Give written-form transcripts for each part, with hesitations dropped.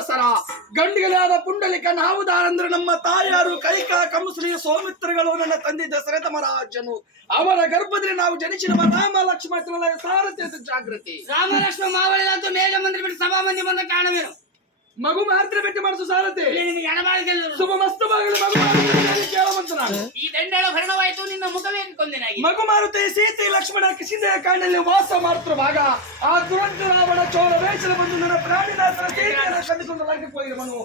ಸಂವತ್ಸರ ಗಂಡಿಗಲಾದ ಪುಂಡಲಿಕ ನಾವುದಾರಂದ್ರೆ ನಮ್ಮ ತಾಯಾರು ಕೈಕಾ ಕಂಸುಲಿ ಸೌಮಿತ್ರಗಳು ನನ್ನ ತಂದೆ ದಶರಥ ಮಹಾರಾಜನು ಅವರ ಗರ್ಭದಲ್ಲಿ ನಾವು ಜನಿಸಿರುವ ರಾಮ ಲಕ್ಷ್ಮಣ ಸಾರಥ್ಯ ಜಾಗೃತಿ ರಾಮ ಲಕ್ಷ್ಮಣ ಮಾವಳಿದಂತೂ ಮೇಘ ಮಂದಿರ ಬಿಟ್ಟು ಸಭಾ ಮಂದಿ ಬಂದ ಕಾರಣವೇನು ಮಗು ಮಾತ್ರ ಭೇಟಿ ಮಾಡಿಸು ಸಾರಥಿ ಎಡಬಾಳಿಗೆಲ್ಲರು ಶುಭ ಮಸ್ತವಾಗಲಿ ಮಗು ಕೇಳುವಂತ ನಾನು ಈ ದಂಡಳ ಭರಣವಾಯಿತು ನಿನ್ನ ಮುಖವೇ ಕೊಂದೆನಾಗಿ ಮಗು ಮಾರುತಿ ಸೀತೆ ಲಕ್ಷ್ಮಣ ಕಿಸಿದೆಯ ಕಾಡಿನಲ್ಲಿ ವಾಸ ಮಾಡುತ್ತಿರುವಾಗ ಆ ದುರಂತ ರಾವಣ ಚೋಳ ವೇಷದ ಬಂದು ನನ್ನ ಪ್ರಾಣಿನಾಥನ ಸೀತೆಯನ್ನು ಕದ್ದುಕೊಂಡು ಲಂಕೆಗೆ ಹೋಗಿರುವನು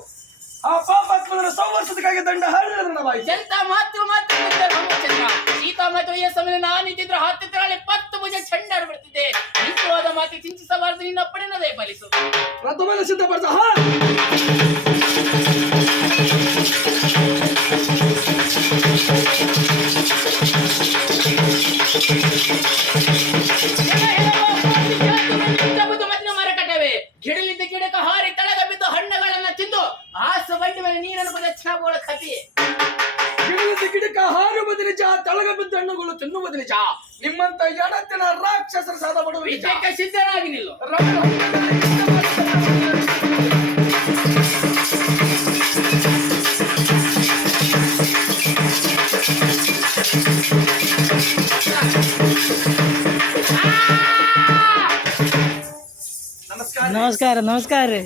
ಆ ಪಾಪಾತ್ಮನ ಸಂವರ್ಷದಕ್ಕಾಗಿ ದಂಡ ಹಾರಿದವಾಯಿತು ಎಂತ ಮಾತು ಮಾತು ರಾಮಚಂದ್ರ ಸೀತಾ ಮತ್ತು ಈ ಸಮಯ ನಾನಿದ್ದಿದ್ರೆ ಹತ್ತಿರದಲ್ಲಿ 10 ಭುಜ ಚಂಡಾಡು ಬಿಡ್ತಿದ್ದೆ ನಿಂತವಾದ ಮಾತಿ ಚಿಂತಿಸಬಾರದು ನಿನ್ನ ಪಡಿನದೇ ಫಲಿಸು ರಥವನ್ನು ಸಿದ್ಧಪಡಿಸ ಮರಕಟ್ಟವೆ ಗಿಡಲಿದ್ದ ಗಿಡಕ್ಕೆ ಹಾರಿ ತಳಗ ಬಿದ್ದು ಹಣ್ಣುಗಳನ್ನ ತಿಂದು ಆಸ ಬಂಡಿ ಮೇಲೆ ನೀರನ್ನು ಪ್ರದಕ್ಷಿಣೆಗಳ ಕಥೆ ಗಿಡಲಿದ್ದ ಗಿಡಕ್ಕ ಹಾರುವುದು ನಿಜ ತಳಗ ಬಿದ್ದ ಹಣ್ಣುಗಳು ತಿನ್ನುವುದು ನಿಜ ನಿಮ್ಮಂತ ಎಡತ್ತಿನ ರಾಕ್ಷಸರ ಸಾಧ ಪಡುವುದು ನಿಜ ಸಿದ್ಧರಾಗಿ ನಿಲ್ಲು ನಮಸ್ಕಾರ ನಮಸ್ಕಾರ ನಮಸ್ಕಾರ ರೀ